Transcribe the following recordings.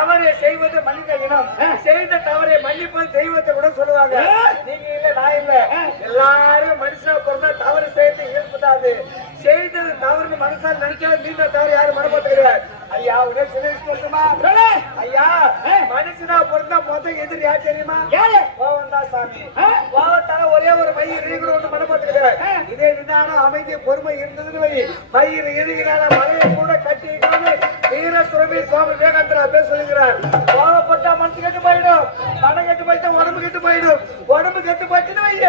தவறை செய்வது மனித இனம், செய்த தவறை மன்னிப்பது தெய்வத்தை கூட சொல்லுவாங்க. நீங்க இல்ல, நான் இல்ல, எல்லாரும் மனுஷனா பிறந்தா தவறு செய்து இயல்புதாது. செய்தது தவறுன்னு மனசால் நினைக்காது நீண்ட தவறு யாரும் மனப்பாட்டு கிடையாது. ஐயா உடனே சொல்லுமா ஐயா, மனுஷனா பிறந்தா மொத்தம் எதிரி யார் தெரியுமா? கோவம் தான் சாமி. கோவத்தால ஒரே ஒரு மயிர் இருக்கிற ஒன்று மனப்பாட்டு கிடையாது. இதே நிதானம் அமைதி பொறுமை இருந்ததுன்னு வை, மயிர் இறுகினால மலையை கூட கட்டி வீர துறவி சுவாமி விவேகானந்தர் பேர் சொல்லுகிறார். கோவப்பட்டா மனசு கெட்டு போயிடும், மனம் கெட்டு போயிட்டா உடம்பு கெட்டு போயிடும், உடம்பு கெட்டு போச்சுன்னு வைய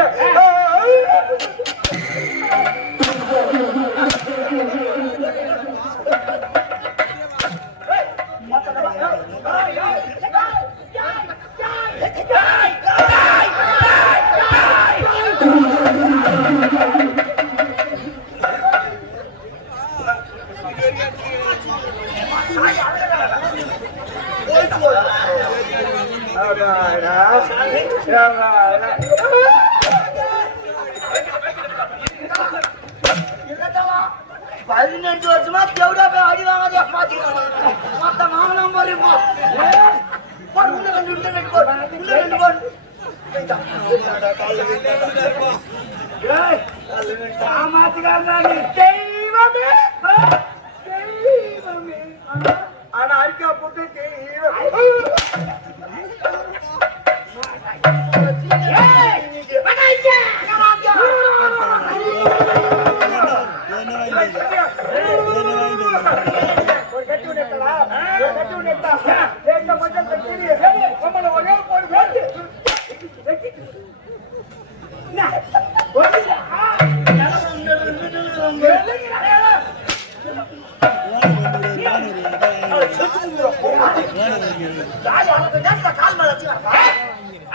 பதினஞ்சு வருஷமா தேவடா போய் அடி வாங்காத பாத்துக்கலாம். மொத்த வாங்கலாம் பாருப்பா. ஆனா அரிக்கா போட்டு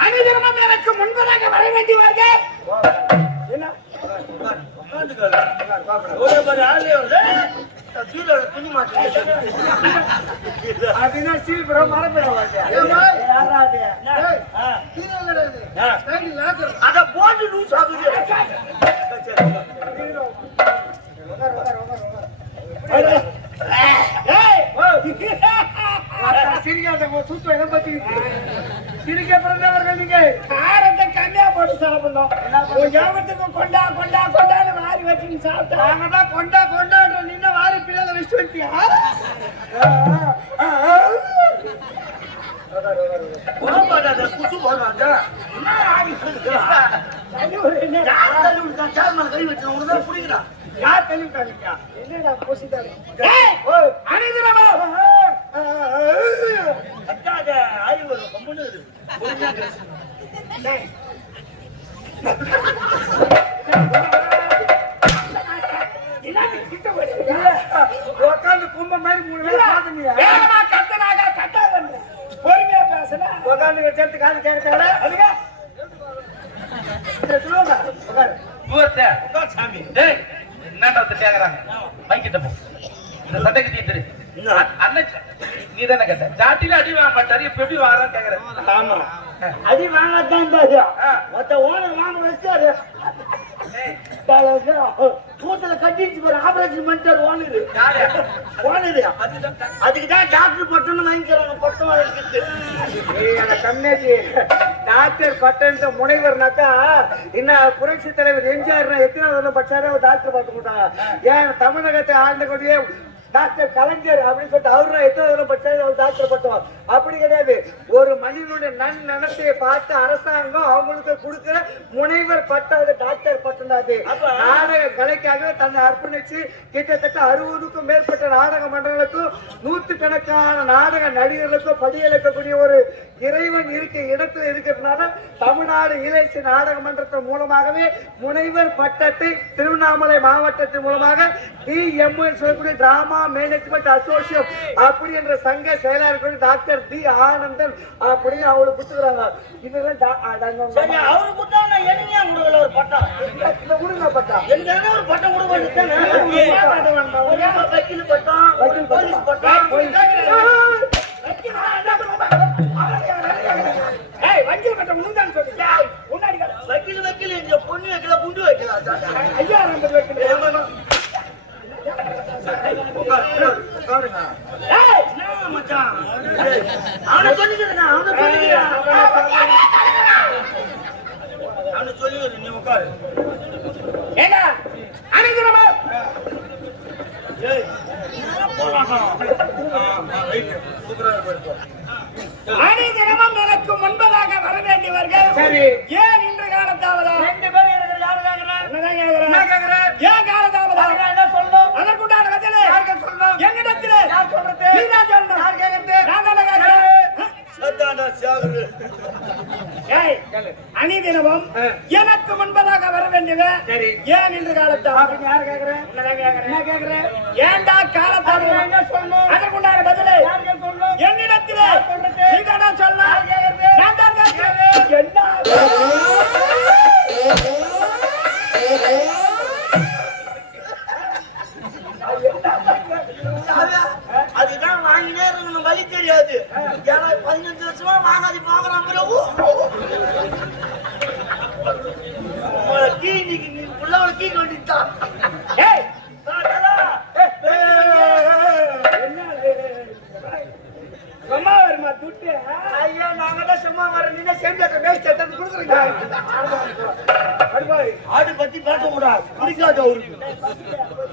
அனைவரும் எனக்கு முன்பதாக வர வேண்டியவர்கள் அத போட்டு லூஸ் ஆகுது. சிரிக்க பிறந்தவர்கள் நீங்க காரத்தை கம்மியா போட்டு சாப்பிடணும். ஞாபகத்துக்கு கொண்டா கொண்டா கொண்டான்னு வாரி வச்சு சாப்பிட்டா நாங்க தான் கொண்டா கொண்டாடுற நின்ன வாரி பிள்ளைல வச்சு வச்சியா குசு போடுறாங்க. கை வச்சு உனதான் புரியுதா? யார் தெளிவுக்காரங்க? என்னடா போசிட்டாரு அக்காத ஆய்வு கம்முன்னு உட்காந்து கும்ப மாதிரி 3 பேர் கத்தனாக கத்தாத பொறுமையா பேசல. உட்காந்து சேர்த்து காது கேட்கல அதுங்க சாமி என்னடா கேக்குறாங்க மைக்கிட்ட போ. இந்த சட்டைக்கு தீத்துரு அண்ணன் நீ தானே கேட்ட ஜாட்டில அடி வாங்க மாட்டாரு இப்ப எப்படி வாங்கறான்னு கேக்குறேன். ஆமா அடி வாங்கத்தான் தெரியும். மொத்த ஓனர் வாங்க வச்சாரு கூத்துல கட்டிச்சு போற ஆபரேஷன் பண்ணிட்டாரு ஓனரு. அதுக்குதான் டாக்டர் பட்டம் வாங்கிக்கிறாங்க. பட்டம் வாங்கிட்டு கம்மியாச்சு டாக்டர் பட்டம் முனைவர்னாக்கா என்ன புரட்சி தலைவர் எம்ஜிஆர் எத்தனாவது பட்சாரோ டாக்டர் பார்த்து போட்டாங்க. ஏன் தமிழகத்தை ஆண்டக்கூடிய டாக்டர் கலைஞர் அப்படின்னு சொல்லிட்டு அவரு எத்தனை பட்சம் டாக்டர் பட்டம் அப்படி கிடையாது. ஒரு மனிதனுடைய நன்னடத்தையை பார்த்து அரசாங்கம் அவங்களுக்கு கொடுக்கிற முனைவர் பட்டம் அது டாக்டர் பட்டம் தான். அது நாடக கலைக்காக தன்னை அர்ப்பணிச்சு கிட்டத்தட்ட 60க்கும் மேற்பட்ட நாடக மன்றங்களுக்கும் 100கணக்கான நாடக நடிகர்களுக்கும் படியளிக்கக்கூடிய ஒரு இறைவன் இருக்க இடத்துல இருக்கிறதுனால தமிழ்நாடு இளைஞ நாடக மன்றத்தின் மூலமாகவே முனைவர் பட்டத்தை திருவண்ணாமலை மாவட்டத்தின் மூலமாக DMO சொல்லக்கூடிய டிராமா மேனேஜ்மெண்ட் அசோசியேஷன் அப்படி என்ற சங்க செயலாளர் டாக்டர் டி ஆனந்தன் அப்படின்னு அவங்களுக்கு கொடுத்துக்கிறாங்க. இதெல்லாம் அவரு கொடுத்தா என்னையா கொடுக்கல ஒரு பட்டம் கொடுங்க பட்டம் எனக்கு ஒரு பட்டம் கொடுக்க வக்கீல் பட்டம் போலீஸ் பட்டம் வங்கியில் பட்டம் முன்னாடி ஐயா ரொம்ப வைக்கிறேன். ஏய், என்ன மச்சான் அவனை சொல்லிக்கிறேன் அவனை சொல்லிக்கிறேன் நீ உட்காரு ஏண்டா அனைவரும் அனைவரும் எனக்கு முன்பதாக வர வேண்டியவர்கள் சரி. ஏன் இன்று காலத்தாவதா? 2 பேர் இருக்கிற யாரு கேக்குறேன் என்னதான் கேக்குறேன்? என்ன கேக்குறேன் ஏன் காலத்தாவதா? என்ன சொல்லணும் அதற்குண்டான பதிலே யாருக்கு சொல்லணும் என்னிடத்திலே யார் சொல்றது நீதான் சொல்லணும். யார் கேக்குறது நான் தானே கேக்குறேன். சத்தாண்டா சாகுது ஏய், அணிதினமும் எனக்கு முன்பதாக வர வேண்டியவன் சரி. ஏன் இன்று காலத்தாவதா? அப்படின்னு யாரு கேக்குறேன் என்னதான் கேக்குறேன்? என்ன கேக்குறேன் ஏன்டா காலத்தாவதா? என்ன சொல்லணும் அதற்குண்டான பதிலே யாருக்கு சொல்லணும் என்னிடத்திலே சொல்றது? நீதானா சொல்லணும். யார் கேக்குறது நான் தான் கேக்குறேன். என்ன அதுதான் வாங்கினே இருக்கணும் வழி தெரியாது 15 வருஷமா வாங்காதி பாக்குறான் கீ இன்னைக்கு நீ புள்ளவளை கீ கொண்டுட்டான் ஏய், சும்மா வருமா துட்டு? ஐயா நாங்கெல்லாம் சும்மா வர நீங்க சேர்ந்து வேஸ்ட் எடுத்து கொடுக்குறீங்க ஆடு பத்தி பேசக்கூடாது பிடிக்காது அவருக்கு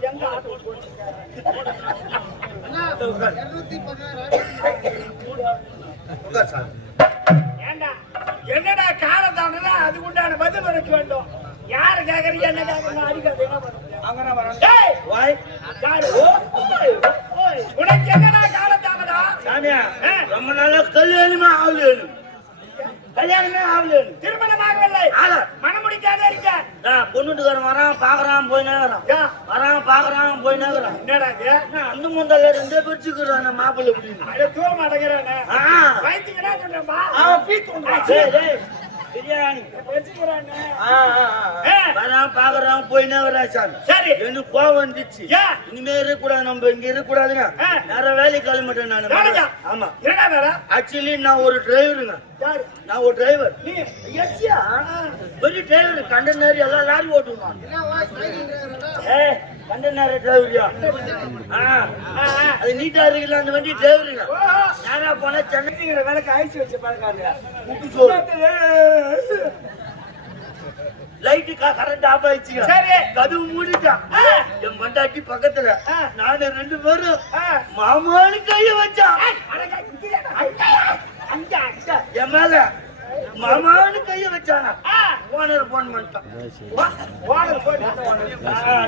எங்க ஆட்டோ ஏண்டா என்னடா காலத்தானே அதுக்கு உண்டான பதில் உனக்கு வேண்டும். யாரு கேக்குறீங்க என்ன கேக்குறீங்க அடிக்காது என்ன பண்ணுங்க? ஏய், வாய் யாரு? ஓய், ஓய், உனக்கு என்னடா காலத்தானடா? சாமியா ரொம்ப நாளா கல்யாணமே ஆகல கல்யாணமே ஆகல திருமணமாகவில்லை, ஆள மனம் முடிக்காதே இருக்க. பொண்ணுட்டுக்காரன் வரான் பாக்குறான் போய் நேரம் ஏன்? வரான் பாக்குறான் போய் நேரம் என்னடா இது? அந்த முந்தால 2 பிரிச்சுக்கிறான் மாப்பிள்ளை அப்படின்னு அட தூர மாட்டேங்கிறானே. ஆ. வயித்துக்கு என்ன சொல்றேன்பா? அவன் பீத்து பிரியாணி வச்சுக்கிறானே. வரான் பாக்குறான் போய் நேரம் சாமி சரி, எனக்கு கோவம் வந்துச்சு ஏன்? இனிமே இருக்கக்கூடாது நம்ம இங்க இருக்கக்கூடாதுங்க நேரம் வேலைக்கு கிளம்பிட்டேன் வேலைக்கா? நான் ஆமா என்னடா வேலை? ஆக்சுவலி நான் ஒரு டிரைவருங்க யாரு? நான் ஒரு டிரைவர் நீ? எஸ்யா பெரிய டிரைவர் கண்டனர் எல்லாம் லாரி ஓட்டுவான் ஏய் கண்டனர் டிரைவரியா அது நீட்டா இருக்குல்ல அந்த வண்டி டிரைவருங்க நேரா போனா சென்னைங்கிற வேலைக்கு ஐசி வச்சு பழக்காரு லைட்டு கரண்ட் ஆஃப் ஆயிடுச்சுங்க சரி. கதவு மூடிட்டான் என் மண்டாட்டி பக்கத்துல நானு 2 பேரும் மாமானு கைய வச்சான் என் மேல மாமானு கைய வச்சாங்க ஓனர் போன் பண்ணிட்டான் ஓனர் போய்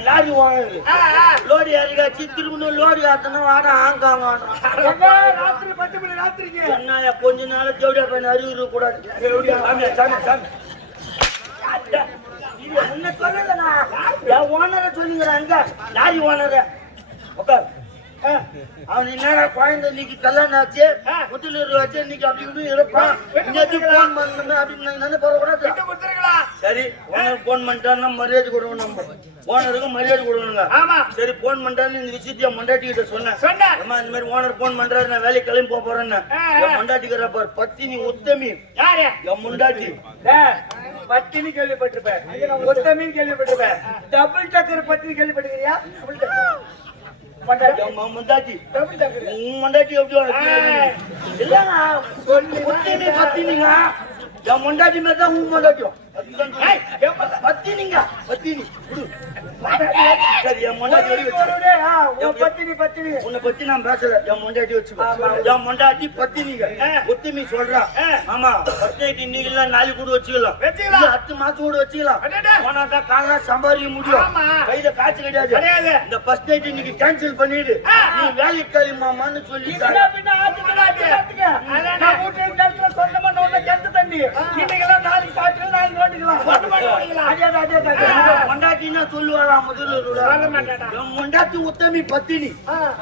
லாரி ஓனர் லோடு யாரிக்காச்சு திரும்ப லோடு யாத்தனா வாடா ஹாங்காங் ராத்திரி 10 மணி ராத்திரிக்கு என்ன கொஞ்ச நாள் ஜோடியா பையன் அறிவுறு கூடாது சாமி சாமி சாமி என்ன சொல்லலண்ணா என் ஓனரை சொல்லுங்கிறாங்க லாரி ஓனரை உட்கார் அவன் என்னடா குழந்தை இன்னைக்கு கல்யாணம் ஆச்சு முத்துலூர் வச்சு இன்னைக்கு அப்படி இப்படி இருப்பான் இன்னைக்கு போன் பண்ணணும் அப்படின்னு நினைச்சு போறக்கூடாது கொடுத்துருங்களா? சரி ஓனர் போன் பண்ணிட்டான்னா மரியாதை கொடுக்கணும் நம்ம ஓனருக்கு மரியாதை கொடுக்கணுங்க ஆமா, சரி போன் பண்ணிட்டான்னு இந்த விஷயத்தைய மண்டாட்டி கிட்ட சொன்னேன் சொன்னேன். அம்மா இந்த மாதிரி ஓனர் போன் பண்றாரு நான் வேலைக்கு கிளம்பி போக போறேன்னு என் மண்டாட்டிக்கிற பாரு பத்தினி உத்தமி யாரு? என் முண்டாட்டி பத்தினி கேள்விப்பட்டிருப்பேன், ஒத்தமீன் கேள்விப்பட்டிருப்பேன், டபுள் டக்கர் பத்தினி கேள்விப்பட்டிருக்கியா? முண்டாட்டி டபுள் டக்கர். உன் முண்டாட்டி எப்படி இல்லங்க சொல்லி உத்தமி பத்தினிங்க என் முண்டாட்டி மாதிரி தான் உன் முண்டாட்டியும் பத்தினிங்க பத்தினி சரி என் முண்டாட்டி பத்தினி பத்தினி உன்னை பத்தி நான் பேசல என் முண்டாட்டி வச்சுக்கோ என் முண்டாட்டி பத்தினிங்க ஒத்துமி சொல்றா ஆமா பத்தினிக்கு இன்னைக்கு இல்ல நாளைக்கு கூட வச்சுக்கலாம் வச்சுக்கலாம். 10 மாசம் கூட வச்சுக்கலாம் அடடே. போனாதான் காலைல சம்பாதிக்க முடியும் ஆமா. கையில காசு கிடையாது கிடையாது. இந்த ஃபர்ஸ்ட் நைட் இன்னைக்கு கேன்சல் பண்ணிடு நீ வேலைக்கு கிளம்பிமான்னு சொல்லிட்டாங்க பின்ன ஆச்சு பின்னாடி நான் வீட்டுல இருக்கிற சொந்தமா நோண்ட கெட்ட தண்ணி இன்னைக்கெல்லாம் நாளைக்கு சாப்பிட்டு நாளைக்கு ஓட்டிக்கலாம் அதே முண்டாட்டின்னா சொல்லுவாரா முதல்ல சொல்ல மாட்டேடா. என் முண்டாட்டி உத்தமி பத்தினி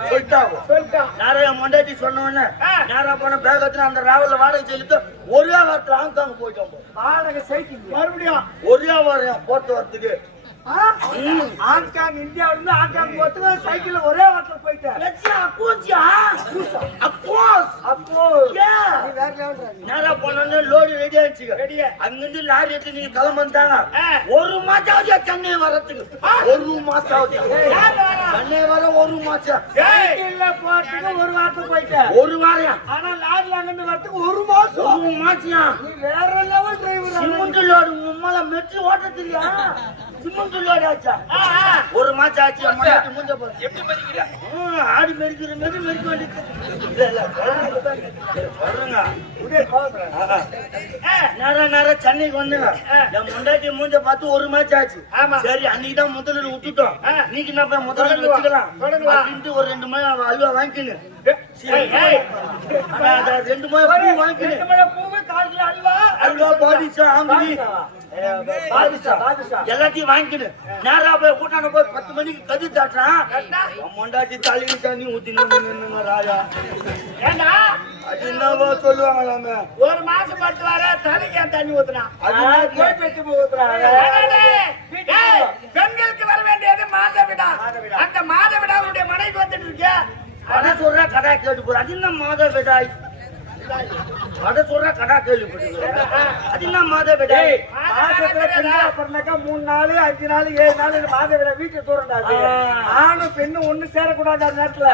சொல்லிட்டாங்க சொல்லிட்டான் நிறைய முண்டாட்டி சொன்ன உடனே நேரா போன பேகத்துல அந்த ராவல்ல வாடகை செலுத்த ஒரே வாரத்துல ஹாங்காங் போயிட்டோம் வாடகை சைக்கிள் மறுபடியும் ஒரே வாரம் போட்டு வரத்துக்கு ஹாங்காங் இந்தியாவில இருந்து ஹாங்காங் போறதுக்கு சைக்கிள்ல ஒரே வாட்டில போயிட்டேன். அப்போ நீ வேற அங்கிருந்து லாரி எடுத்து நீங்க கிளம்பிட்டாங்க. ஒரு மாசம் ஆகுது சென்னை வர்றதுக்கு. ஒரு மாசம் ஆகுது சென்னை வர. ஒரு மாசம் சைக்கிள்ல போறதுக்கு ஒரு வாரத்துக்கு போயிட்டேன். ஒரு வாரம். ஆனா லாரில அங்கிருந்து வரதுக்கு ஒரு மாசம். ஒரு மாசம் நீ வேற லெவல் டிரைவர். சிமெண்ட் லோடு உம்மால மெட்ரி ஓட்டது இல்லையா? சிமெண்ட் லோடு ஆச்சா? ஒரு மாசம் ஆச்சு. மூஞ்ச போற எப்படி மதிக்கிறா? ஆடி மெரிக்கிற மாதிரி மெரிக்க வேண்டியது. நேரம் சென்னைக்கு வந்துங்க. என் முண்டாட்டி மூஞ்ச பார்த்து ஒரு மாசம் ஆச்சு. சரி அன்னைக்குதான் முதல்ல விட்டுட்டோம். நீங்க என்ன போய் முதல்ல வச்சுக்கலாம் அப்படின்ட்டு ஒரு 2 மணி அல்வா வாங்கிக்கணும். 2 மணி பூ வாங்கிக்கணும். அல்வா பாதிச்சா ஆம்பி எல்லாத்தையும் வாங்கிக்கணும். நேரா போய் கூட்டான போய் 10 மணிக்கு கதி தாட்டுறான். முண்டாட்டி தலைவி தண்ணி ஊத்தின்னு ராயா. அது என்னவோ சொல்லுவாங்களாமே. ஒரு மாசம் பட்டு வர தலைக்கு தண்ணி ஊத்துனா பெண்களுக்கு வர வேண்டியது மாதவிடா. அந்த மாதவிடாவுடைய மனைவி வந்துட்டு இருக்கு. அட சொல்ற கடா கேட்டு போற. அது என்ன மாதவிடாய்? அட சொல்ற கடா கேள்விப்பட்டு. அது என்ன மாதவிடாய்? மாசத்துல பெண்ணா பிறந்தாக்கா 3 நாள் 5 நாள் 7 நாள் மாதவிட வீட்டுல தூரண்டாது. ஆணும் பெண்ணும் ஒண்ணு சேரக்கூடாது அந்த நேரத்துல.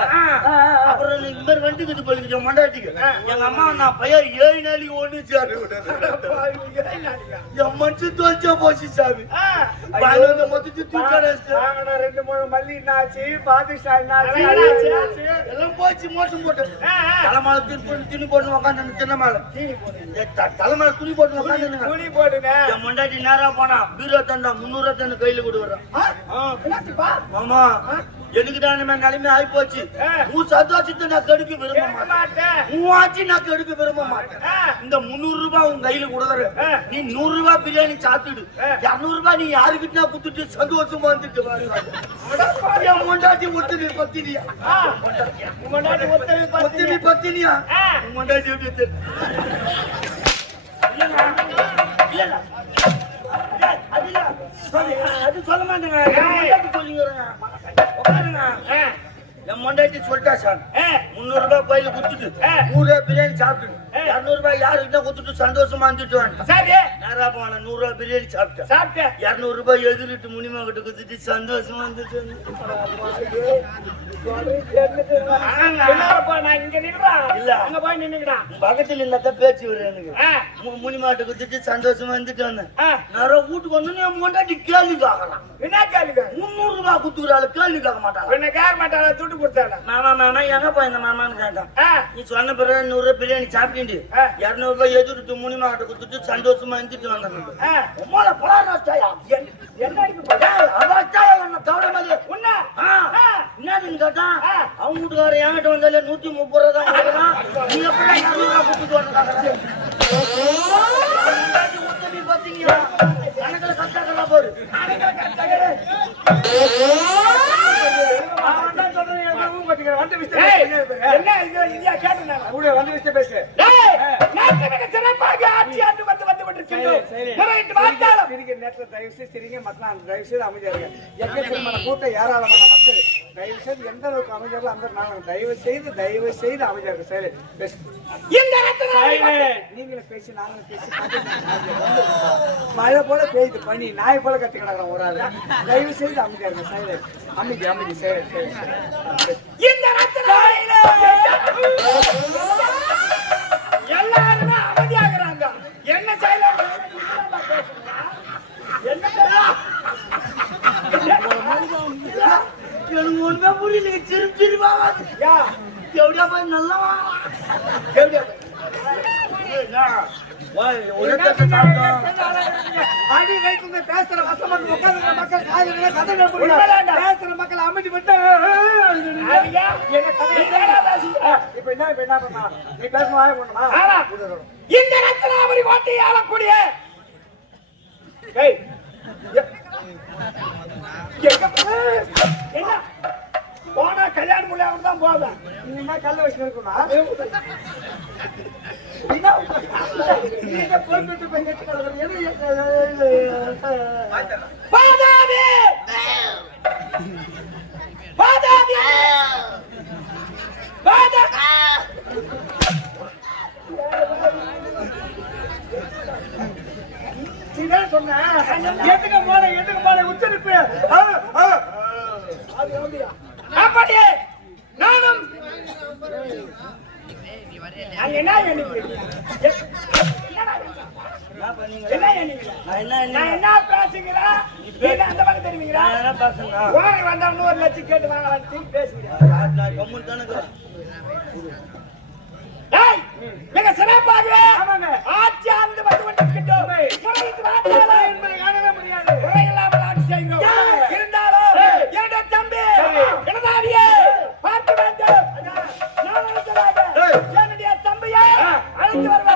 அப்புறம் இந்த மாதிரி வண்டிக்கிட்டு போயிருக்கேன் மண்டாட்டிக்கு. எங்க அம்மா நான் பையன் 7 நாளைக்கு ஒண்ணு சேர என் மனசு தோச்சா போச்சு சாமி. மொத்தத்து தூக்கான 2 3 மல்லி என்னாச்சு, பாதுஷா என்னாச்சு, எல்லாம் போச்சு. மோசம் போட்டு தலைமால துணி போட்டு உட்காந்து சின்னமால தலைமால துணி போட்டு உட்காந்து துணி போடுங்க. என் மண்டாட்டி நேரா போனா பீரோ தண்டா 300 தண்டு கையில கொடு வர்றான். மாமா எனக்கு தான் நிலைமை ஆகி போச்சு. உன் சந்தோஷத்தை நான் கெடுக்க விரும்ப மாட்டேன். உன் ஆட்சி நான் கெடுக்க விரும்ப மாட்டேன். இந்த 300 ரூபாய் உன் கையில கொடுக்குற. நீ 100 ரூபாய் பிரியாணி சாப்பிட்டுடு. 200 ரூபாய் நீ யாருக்கிட்ட குத்துட்டு சந்தோஷமா வந்துட்டு என் மொண்டாட்டி ஒத்துது பத்தினியா? பத்தினியா? உன் மொண்டாட்டி எப்படி அது சொல்ல மாட்டேங்க. என் மொண்டாட்டி சொல்லிட்டா சார் 300 ரூபாய் கோயில குடுத்துட்டு 100 ரூபாய் பிரியாணி சாப்பிட்டு 200 ரூபாய் யாருக்கிட்ட குடுத்துட்டு சந்தோஷமா வந்துட்டு சரி நேரா போன 100 ரூபாய் பிரியாணி சாப்பிட்டேன். 200 ரூபாய் எதிரிட்டு முனிமா கிட்ட குடுத்துட்டு சந்தோஷமா வந்துட்டு நான் இங்க நிக்கிறேன். இல்ல அங்க போய் நின்னுக்கிறான். பக்கத்துல இல்லாத பேச்சு வரும் எனக்கு. முனிமாட்ட குடுத்துட்டு சந்தோஷமா வந்துட்டு வந்தேன். நேரம் வீட்டுக்கு வந்து என் மொண்டாட்டி கேள்வி கேட்கலாம். என்ன கேளுங்க? 300 ரூபாய் குத்துறாள் கேள்வி கேட்க மாட்டாங்க. என்ன கேட்க மாட்டாங்க. துட்டு கொடுத்தாங்க. மாமா எங்க போய் இந்த மாமான்னு கேட்டான். நீ சொன்ன பிறகு 100 ரூபாய் பிரியாணி சாப்பிட்டு 200 ரூபாய் எதிர்த்து முனிமா கிட்ட குடுத்துட்டு சந்தோஷமா இருந்துட்டு வந்தேன். என்னன்னு கேட்டான். அவங்க வீட்டுக்கார என்கிட்ட வந்தாலே 130 ரூபா தான் கொடுக்குறான். நீ எப்படி 200 ரூபாய் கொடுத்துட்டு வந்தாங்க? பாத்தீங்களா கணக்கில் கட்டாக்கலா போரு. கூட்டம் ஏராளமான மக்கள் தயவு செய்து எந்த அளவுக்கு அமைச்சர்கள் அந்த தயவு செய்து அமைச்சர்கள் நீங்களும் பேசி நாங்களும் பேசி மழை போல பெய்யுது பனி நாய் போல கட்டி கிடக்குறோம் ஒரு ஆளு. தயவு செய்து அமைதியாக அமைதி எல்லாருமே அமைதியாகிறாங்க. என்ன செய்யலாம்? எனக்கு ஒண்ணுமே புரியல. சிரிப்பா எப்படியா போய் நல்லா அடி வைத்து பேசுற வசம் உட்கார்ந்து மக்கள் பேசுற மக்கள் அமைதி விட்டு இப்ப என்ன பண்ணா நீ பேச இந்த ரத்னாவரி கோட்டை ஆளக்கூடிய என்ன போனா கல்யாண முடியாம தான் போவேன். நீங்க கல்ல வச்சு இருக்கா பாதாவே சொன்னேன். எதுக்கு போன உச்சரிப்பு அது எப்படியா? அப்படியே நானும் அங்க என்ன எண்ணிக்கிறீங்க? என்ன பண்ணீங்க? என்ன எண்ணிக்கிறீங்க? நான் நான் என்ன பேசுகிறேன்? நீங்க அந்த பக்கம் தெரிவிக்கிறா? என்ன பேசுங்க? உனக்கு வந்தா 100 லட்சம் கேட்டு வாங்க வந்து பேசுகிறேன். நான் கம்முன்னு தானே இருக்கிறேன். டேய், மிக சிறப்பாகவே ஆமாங்க. ஆட்சி ஆண்டு வந்து கொண்டிருக்கின்றோம். முறையிட்டு வார்த்தைகளா என்பதை காணவே முடியாது. முறையில்லாமல் ஆட்சி செய்கிறோம். இருந்தாலும் என்னுடைய தம்பி இளதாரியே பார்க்க வேண்டும். நான் அழைத்ததாக என்னுடைய தம்பியை அழைத்து வருவேன்.